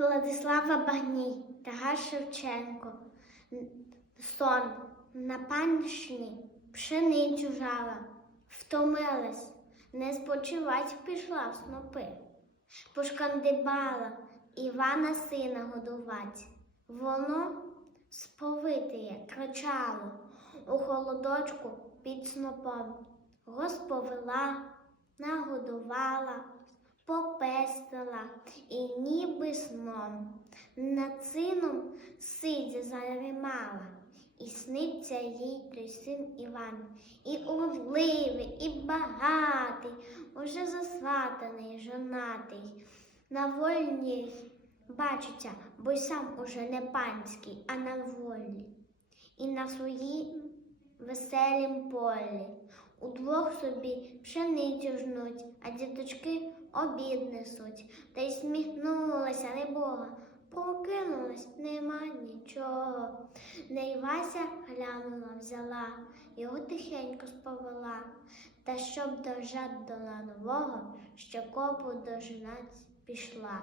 Владислава Багній, Тарас Шевченко, сон на панщині пшеницю жала, втомилась, не спочивать пішла в снопи, пошкандибала Івана сина годувать. Воно сповитиє, кричало у холодочку під снопом. Розповела, нагодувала, попестила і ніби сном. Над сином сидя заримала, і сниться їй той син Іван, і уродливий, і багатий, уже засватаний, жонатий, на вольні бачиться, бо й сам уже не панський, а на волі, і на своїм веселім полі. Удвох собі пшеницю жнуть, а діточки обід несуть. Та й сміхнулася небога, прокинулась, нема нічого. Не й Вася глянула, взяла, його тихенько сповела. Та щоб дожать до нового, що копу дожинать пішла.